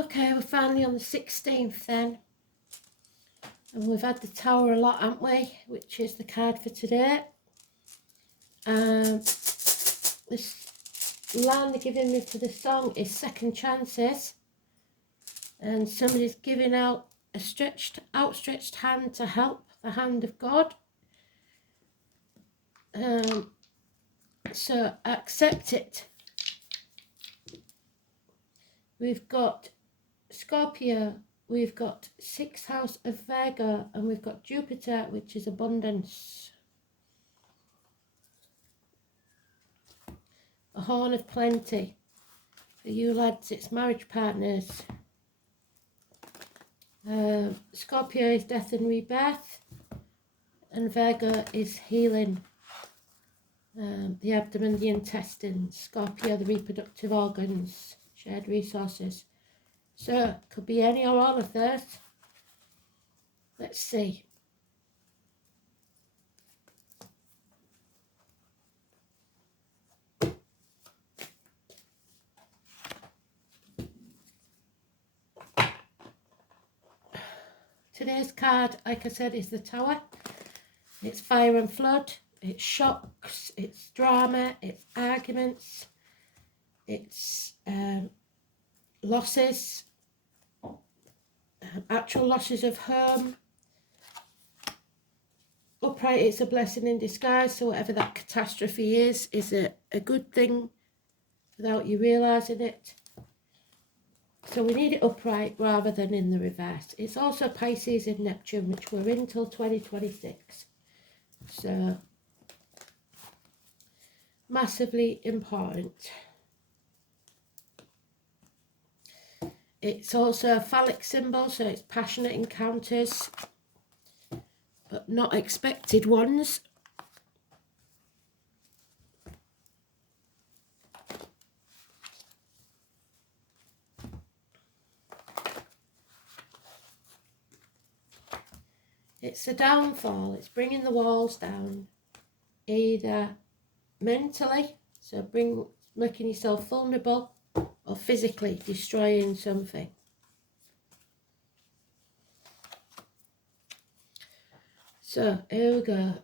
Okay, we're finally on the 16th then. And we've had the Tower a lot, haven't we? Which is the card for today. This line they're giving me for the song is Second Chances. And somebody's giving out a outstretched hand to help, the hand of God. So accept it. We've got Scorpio, we've got 6th house of Virgo, and we've got Jupiter, which is abundance. A horn of plenty. For you lads, it's marriage partners. Scorpio is death and rebirth, and Virgo is healing. The abdomen, the intestines. Scorpio, the reproductive organs, shared resources. So, could be any or all of those. Let's see. Today's card, like I said, is the Tower. It's fire and flood. It's shocks. It's drama. It's arguments. It's losses. Actual losses of home. Upright, it's a blessing in disguise. So whatever that catastrophe is a good thing without you realising it. So we need it upright rather than in the reverse. It's also Pisces and Neptune, which we're in till 2026. So massively important. It's also a phallic symbol, so it's passionate encounters, but not expected ones. It's a downfall. It's bringing the walls down, either mentally, so making yourself vulnerable, or physically destroying something. So here we go.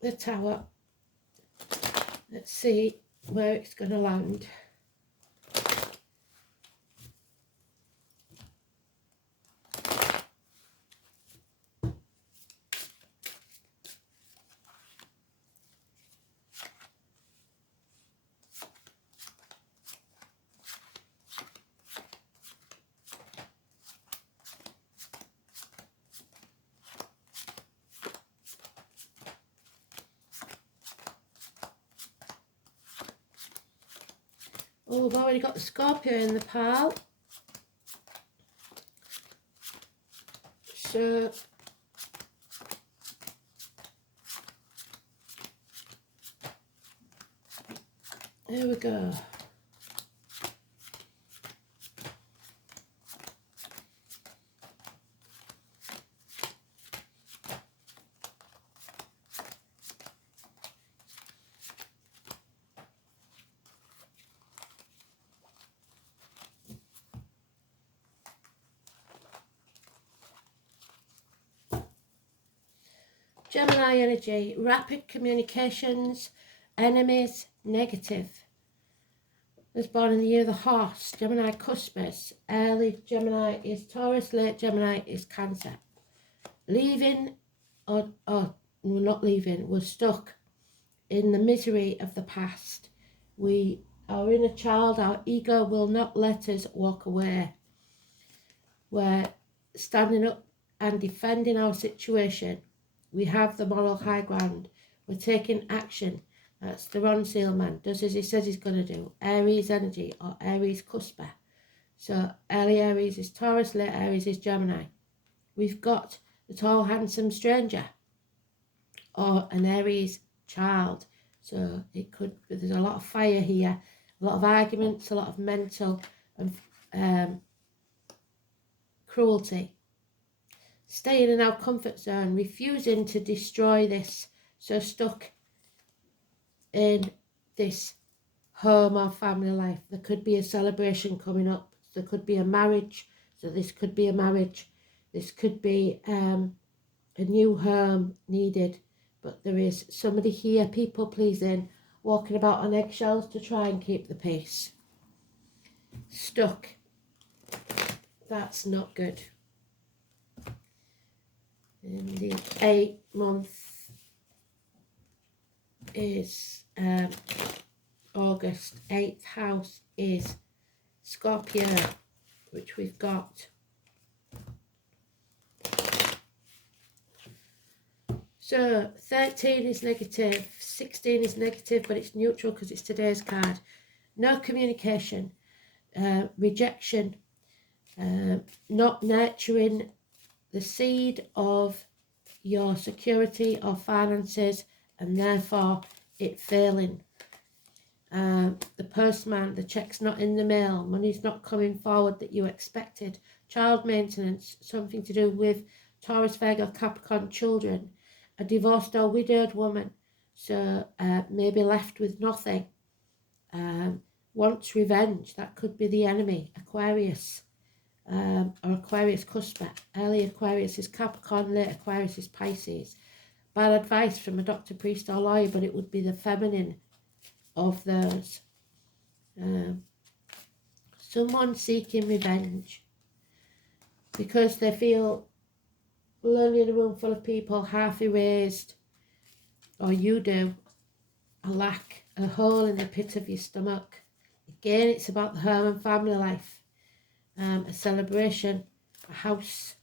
The Tower. Let's see where it's going to land. Oh, we've already got the Scorpio in the pile. So here we go. Gemini energy, rapid communications, enemies, negative. Was born in the year of the horse, Gemini Cuspis. Early Gemini is Taurus, late Gemini is Cancer. Leaving, or we're not leaving, we're stuck in the misery of the past. Our inner child, our ego will not let us walk away. We're standing up and defending our situation. We have the moral high ground. We're taking action. That's the Ron Sealman. Does as he says he's going to do. Aries energy or Aries Cuspa. So early Aries is Taurus, late Aries is Gemini. We've got the tall, handsome stranger or an Aries child. So it could, there's a lot of fire here, a lot of arguments, a lot of mental and cruelty. Staying in our comfort zone, refusing to destroy this. So stuck in this home or family life. There could be a celebration coming up. There could be a marriage. So this could be a marriage. This could be a new home needed. But there is somebody here, people pleasing, walking about on eggshells to try and keep the peace. Stuck. That's not good. And the 8th month is August. 8th house is Scorpio, which we've got. So 13 is negative, 16 is negative, but it's neutral because it's today's card. No communication, rejection, not nurturing the seed of your security or finances, and therefore it failing. The postman, the check's not in the mail, money's not coming forward that you expected. Child maintenance, something to do with Taurus, Virgo, Capricorn children. A divorced or widowed woman, so maybe left with nothing. Wants revenge, that could be the enemy. Aquarius, or Aquarius cusper. Early Aquarius is Capricorn, late Aquarius is Pisces. Bad advice from a doctor, priest or lawyer, but it would be the feminine of those. Someone seeking revenge because they feel lonely in a room full of people, half erased, or you do, a lack, a hole in the pit of your stomach. Again, it's about the home and family life. A celebration, a house,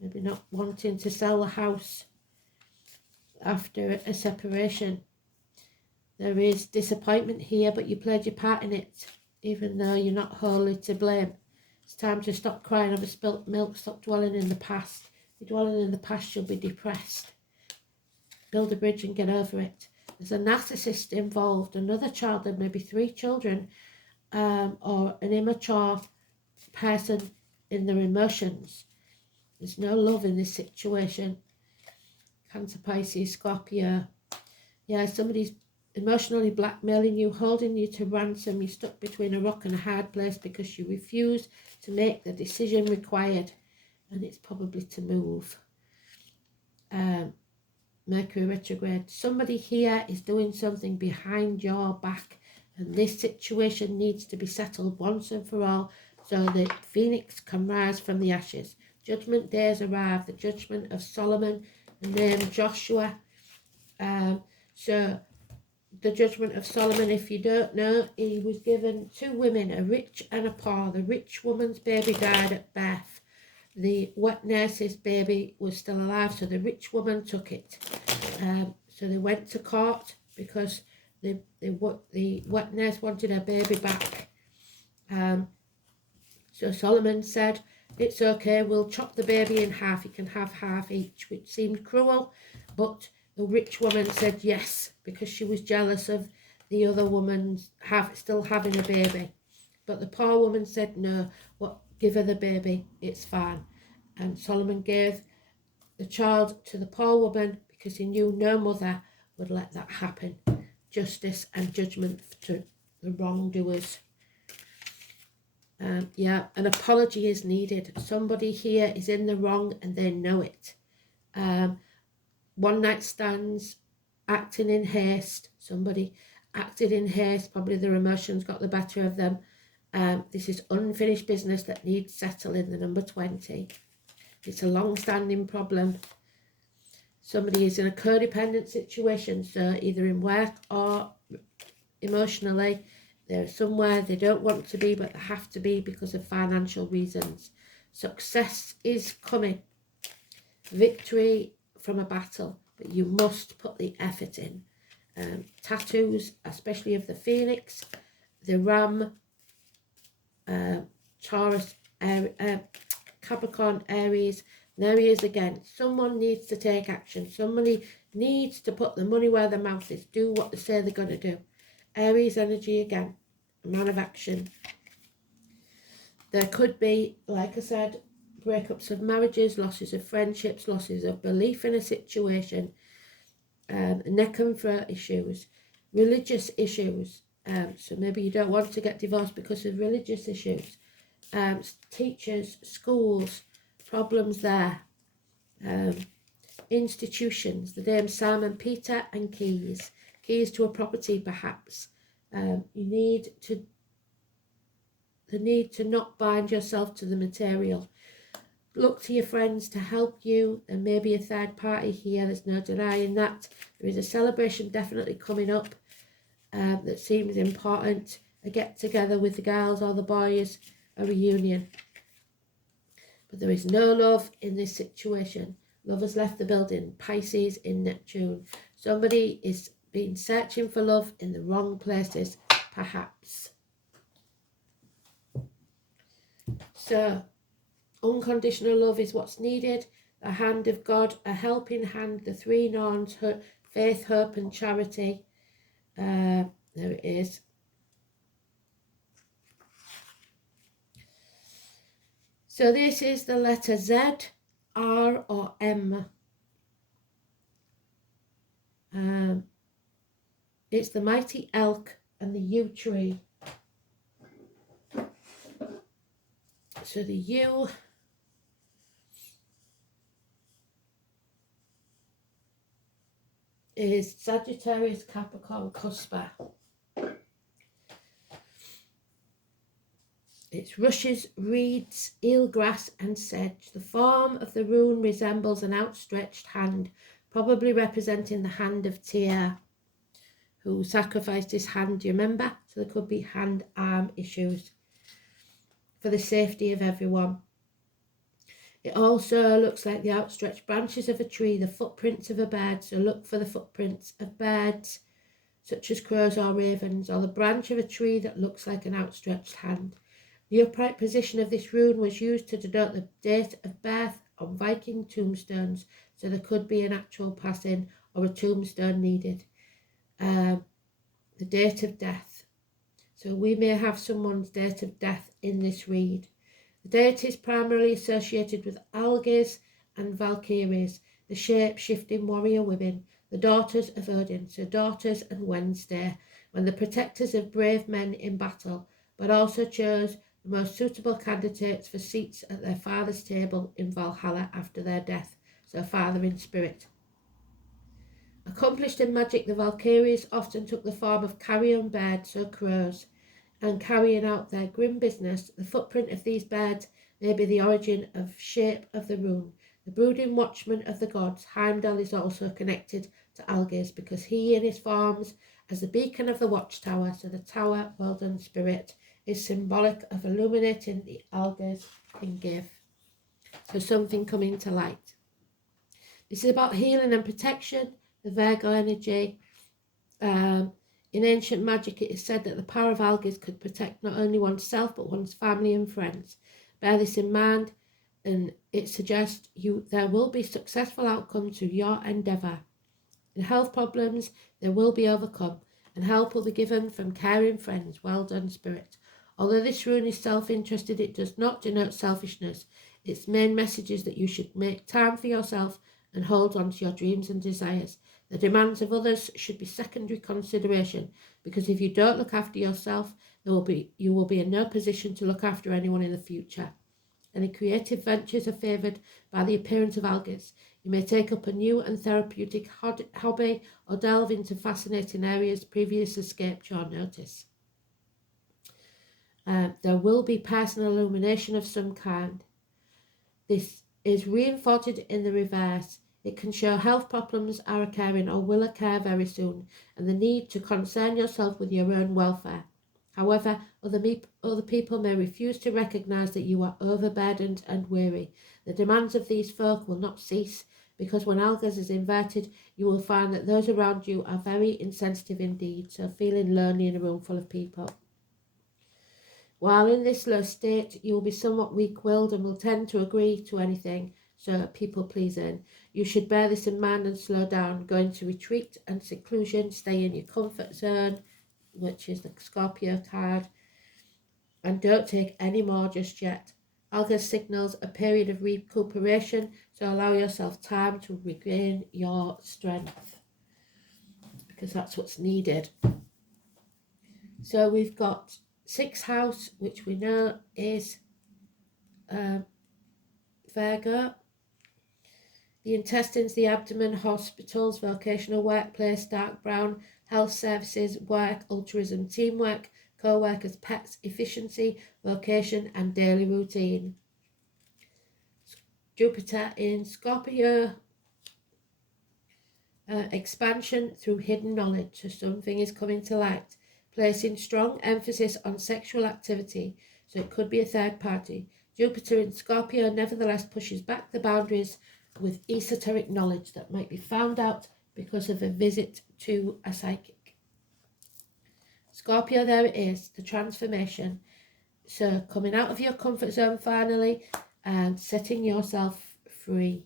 maybe not wanting to sell a house after a separation. There is disappointment here, but you played your part in it, even though you're not wholly to blame. It's time to stop crying over spilt milk, stop dwelling in the past. If you're dwelling in the past, you'll be depressed. Build a bridge and get over it. There's a narcissist involved, another child, there may be 3 children, or an immature person in their emotions. There's no love in this situation. Cancer, Pisces, Scorpio. Yeah, somebody's emotionally blackmailing you, holding you to ransom. You're stuck between a rock and a hard place because you refuse to make the decision required. And it's probably to move. Mercury retrograde. Somebody here is doing something behind your back, and this situation needs to be settled once and for all so that Phoenix can rise from the ashes. Judgment days arrive, the judgment of Solomon, the name Joshua. So the judgment of Solomon, if you don't know, he was given 2 women, a rich and a poor. The rich woman's baby died at birth. The wet nurse's baby was still alive, so the rich woman took it. So they went to court because the wet nurse wanted her baby back. So Solomon said, it's okay, we'll chop the baby in half, you can have half each, which seemed cruel, but the rich woman said yes, because she was jealous of the other woman still having a baby. But the poor woman said, no, give her the baby, it's fine. And Solomon gave the child to the poor woman because he knew no mother would let that happen. Justice and judgment to the wrongdoers. Yeah, an apology is needed. Somebody here is in the wrong and they know it. One night stands, acting in haste. Somebody acted in haste, probably their emotions got the better of them. This is unfinished business that needs settling, the number 20. It's a long-standing problem. Somebody is in a codependent situation, so either in work or emotionally, they're somewhere they don't want to be, but they have to be because of financial reasons. Success is coming. Victory from a battle, but you must put the effort in. Tattoos, especially of the Phoenix, the Ram, Taurus, Capricorn, Aries. There he is again. Someone needs to take action. Somebody needs to put the money where their mouth is. Do what they say they're going to do. Aries energy again. A man of action. There could be, like I said, breakups of marriages, losses of friendships, losses of belief in a situation, neck and throat issues, religious issues, So maybe you don't want to get divorced because of religious issues. Teachers, schools, problems there. Institutions, the names Simon Peter and keys. Keys to a property perhaps. The need to not bind yourself to the material. Look to your friends to help you. There may be a third party here, there's no denying that. There is a celebration definitely coming up that seems important. A get together with the girls or the boys, a reunion. But there is no love in this situation. Love has left the building. Pisces in Neptune. Somebody is been searching for love in the wrong places, perhaps. So, unconditional love is what's needed. The hand of God, a helping hand, the three norns, faith, hope and charity. There it is. So this is the letter Z, R or M. It's the mighty elk and the yew tree. So the yew is Sagittarius, Capricorn, Cusper. It's rushes, reeds, eelgrass and sedge. The form of the rune resembles an outstretched hand, probably representing the hand of Tyr, who sacrificed his hand, do you remember? So there could be hand-arm issues for the safety of everyone. It also looks like the outstretched branches of a tree, the footprints of a bird, so look for the footprints of birds, such as crows or ravens, or the branch of a tree that looks like an outstretched hand. The upright position of this rune was used to denote the date of birth on Viking tombstones, so there could be an actual passing or a tombstone needed. The date of death. So we may have someone's date of death in this read. The deity is primarily associated with Algis and Valkyries, the shape-shifting warrior women, the daughters of Odin, so daughters and Wednesday, when the protectors of brave men in battle, but also chose the most suitable candidates for seats at their father's table in Valhalla after their death, so father in spirit. Accomplished in magic, the Valkyries often took the form of carrion birds, so crows, and carrying out their grim business. The footprint of these birds may be the origin of shape of the rune. The brooding watchman of the gods, Heimdall, is also connected to Algis because he in his forms as the beacon of the watchtower, so the tower, world and spirit, is symbolic of illuminating the Algis can give. So something coming to light. This is about healing and protection, the Virgo energy. In ancient magic, it is said that the power of Algis could protect not only oneself but one's family and friends. Bear this in mind, and it suggests there will be successful outcomes to your endeavour. In health problems, they will be overcome, and help will be given from caring friends. Well done, spirit. Although this rune is self-interested, it does not denote selfishness. Its main message is that you should make time for yourself and hold on to your dreams and desires. The demands of others should be secondary consideration, because if you don't look after yourself, you will be in no position to look after anyone in the future. Any creative ventures are favoured by the appearance of Algis. You may take up a new and therapeutic hobby or delve into fascinating areas previously escaped your notice. There will be personal illumination of some kind. This is reinforced in the reverse. It can show health problems are occurring or will occur very soon, and the need to concern yourself with your own welfare. However, other people may refuse to recognise that you are overburdened and weary. The demands of these folk will not cease, because when Algis is inverted, you will find that those around you are very insensitive indeed, so feeling lonely in a room full of people. While in this low state, you will be somewhat weak-willed and will tend to agree to anything, so people-pleasing. You should bear this in mind and slow down, go into retreat and seclusion, stay in your comfort zone, which is the Scorpio card, and don't take any more just yet. Algis signals a period of recuperation, so allow yourself time to regain your strength, because that's what's needed. So we've got 6th house, which we know is Virgo. The intestines, the abdomen, hospitals, vocational workplace, dark brown, health services, work, altruism, teamwork, co-workers, pets, efficiency, vocation and daily routine. Jupiter in Scorpio, expansion through hidden knowledge, so something is coming to light, placing strong emphasis on sexual activity, so it could be a third party. Jupiter in Scorpio nevertheless pushes back the boundaries with esoteric knowledge that might be found out because of a visit to a psychic. Scorpio, there it is, the transformation. So coming out of your comfort zone finally and setting yourself free.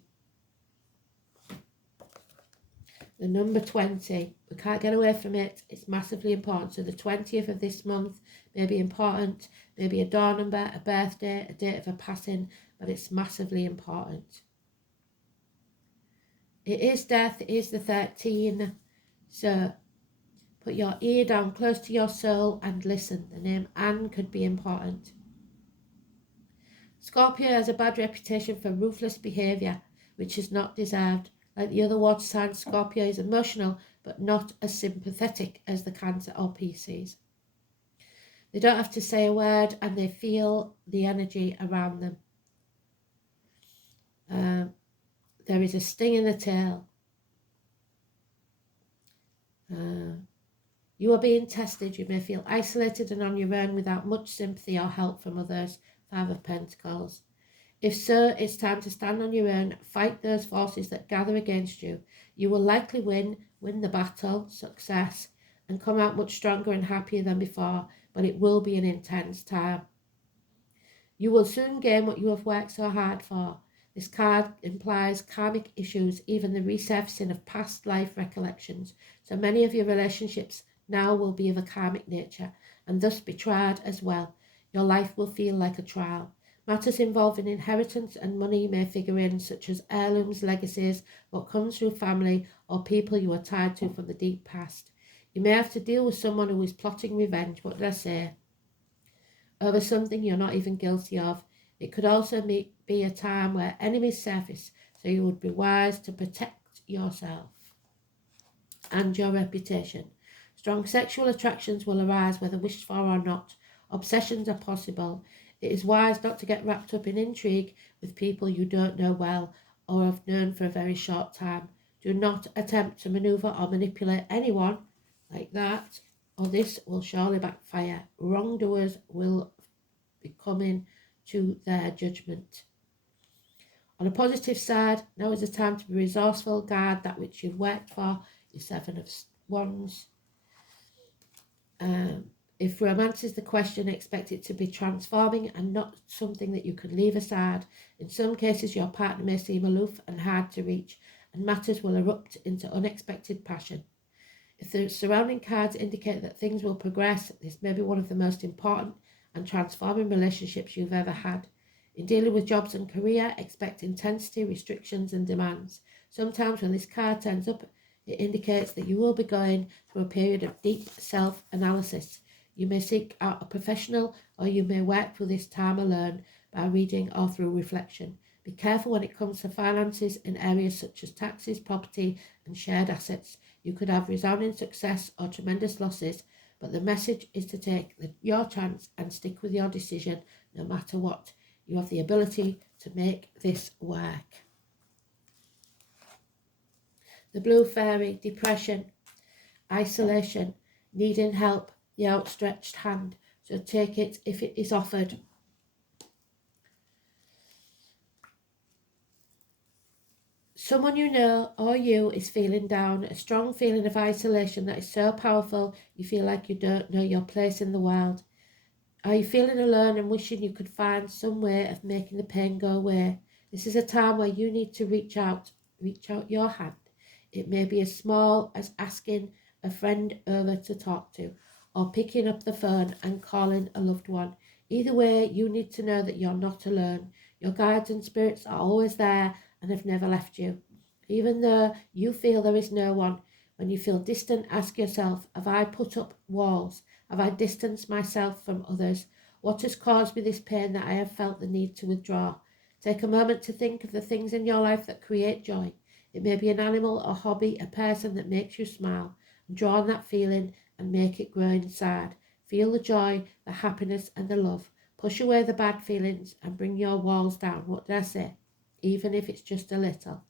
The number 20, we can't get away from it. It's massively important. So the 20th of this month may be important, maybe a door number, a birthday, a date of a passing, but it's massively important. It is death, it is the 13. So put your ear down close to your soul and listen. The name Anne could be important. Scorpio has a bad reputation for ruthless behaviour, which is not deserved. Like the other water signs, Scorpio is emotional, but not as sympathetic as the Cancer or Pisces. They don't have to say a word and they feel the energy around them. There is a sting in the tail. You are being tested. You may feel isolated and on your own without much sympathy or help from others. 5 of Pentacles. If so, it's time to stand on your own, fight those forces that gather against you. You will likely win the battle, success, and come out much stronger and happier than before, but it will be an intense time. You will soon gain what you have worked so hard for. This card implies karmic issues, even the resurfacing of past life recollections. So many of your relationships now will be of a karmic nature, and thus be tried as well. Your life will feel like a trial. Matters involving inheritance and money may figure in, such as heirlooms, legacies, what comes through family, or people you are tied to from the deep past. You may have to deal with someone who is plotting revenge, what did I say, over something you're not even guilty of. It could also be a time where enemies surface, so you would be wise to protect yourself and your reputation. Strong sexual attractions will arise whether wished for or not. Obsessions are possible. It is wise not to get wrapped up in intrigue with people you don't know well or have known for a very short time. Do not attempt to maneuver or manipulate anyone like that, or this will surely backfire. Wrongdoers will be coming to their judgment. On a positive side, now is the time to be resourceful, guard that which you've worked for, your 7 of Wands. If romance is the question, expect it to be transforming and not something that you can leave aside. In some cases, your partner may seem aloof and hard to reach, and matters will erupt into unexpected passion. If the surrounding cards indicate that things will progress, this may be one of the most important and transforming relationships you've ever had. In dealing with jobs and career, expect intensity, restrictions and demands. Sometimes when this card turns up, it indicates that you will be going through a period of deep self-analysis. You may seek out a professional, or you may work through this time alone by reading or through reflection. Be careful when it comes to finances in areas such as taxes, property and shared assets. You could have resounding success or tremendous losses, but the message is to take your chance and stick with your decision no matter what. You have the ability to make this work. The Blue Fairy, depression, isolation, needing help, the outstretched hand. So take it if it is offered. Someone you know or you is feeling down, a strong feeling of isolation that is so powerful you feel like you don't know your place in the world. Are you feeling alone and wishing you could find some way of making the pain go away? This is a time where you need to reach out your hand. It may be as small as asking a friend over to talk to, or picking up the phone and calling a loved one. Either way, you need to know that you're not alone. Your guides and spirits are always there and have never left you. Even though you feel there is no one, when you feel distant, ask yourself, have I put up walls? Have I distanced myself from others? What has caused me this pain that I have felt the need to withdraw? Take a moment to think of the things in your life that create joy. It may be an animal, a hobby, a person that makes you smile. And draw on that feeling and make it grow inside. Feel the joy, the happiness and the love. Push away the bad feelings and bring your walls down. What did I say? Even if it's just a little.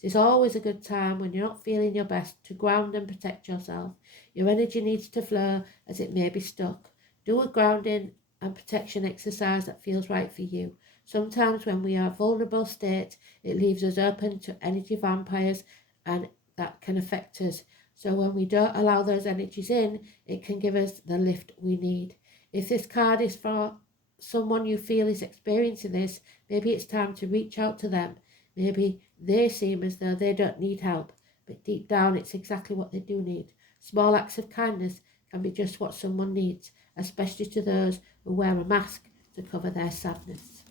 It is always a good time when you're not feeling your best to ground and protect yourself. Your energy needs to flow as it may be stuck. Do a grounding and protection exercise that feels right for you. Sometimes when we are in a vulnerable state, it leaves us open to energy vampires and that can affect us. So when we don't allow those energies in, it can give us the lift we need. If this card is for someone you feel is experiencing this, maybe it's time to reach out to them. Maybe they seem as though they don't need help, but deep down it's exactly what they do need. Small acts of kindness can be just what someone needs, especially to those who wear a mask to cover their sadness.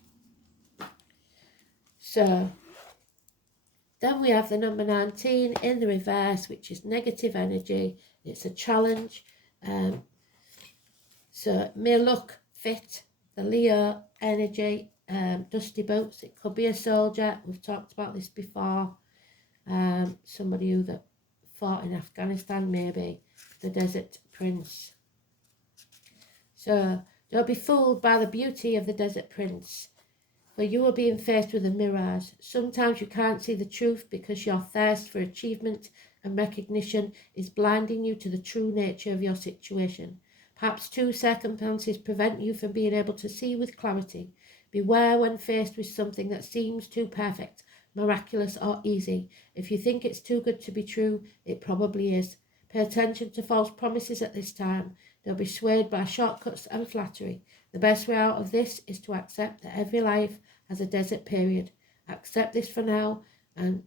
So then we have the number 19 in the reverse, which is negative energy. It's a challenge. So it may look fit, the Leo energy, dusty boots. It could be a soldier. We've talked about this before. Somebody who that fought in Afghanistan, maybe the Desert Prince. So don't be fooled by the beauty of the Desert Prince, for you are being faced with a mirage. Sometimes you can't see the truth because your thirst for achievement and recognition is blinding you to the true nature of your situation. Perhaps two circumstances prevent you from being able to see with clarity. Beware when faced with something that seems too perfect, miraculous or easy. If you think it's too good to be true, it probably is. Pay attention to false promises at this time. They'll be swayed by shortcuts and flattery. The best way out of this is to accept that every life has a desert period. Accept this for now and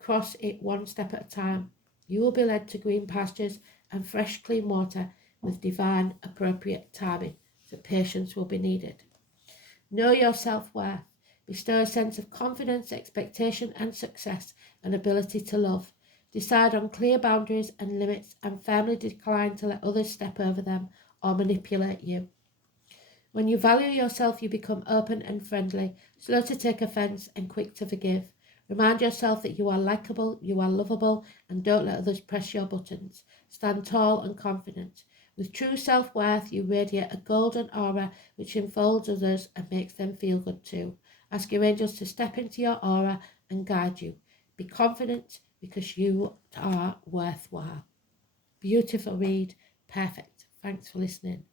cross it one step at a time. You will be led to green pastures and fresh, clean water with divine, appropriate timing. So patience will be needed. Know your self-worth. Bestow a sense of confidence, expectation and success and ability to love. Decide on clear boundaries and limits and firmly decline to let others step over them or manipulate you. When you value yourself, you become open and friendly, slow to take offence and quick to forgive. Remind yourself that you are likable, you are lovable, and don't let others press your buttons. Stand tall and confident. With true self-worth, you radiate a golden aura which enfolds others and makes them feel good too. Ask your angels to step into your aura and guide you. Be confident because you are worthwhile. Beautiful read. Perfect. Thanks for listening.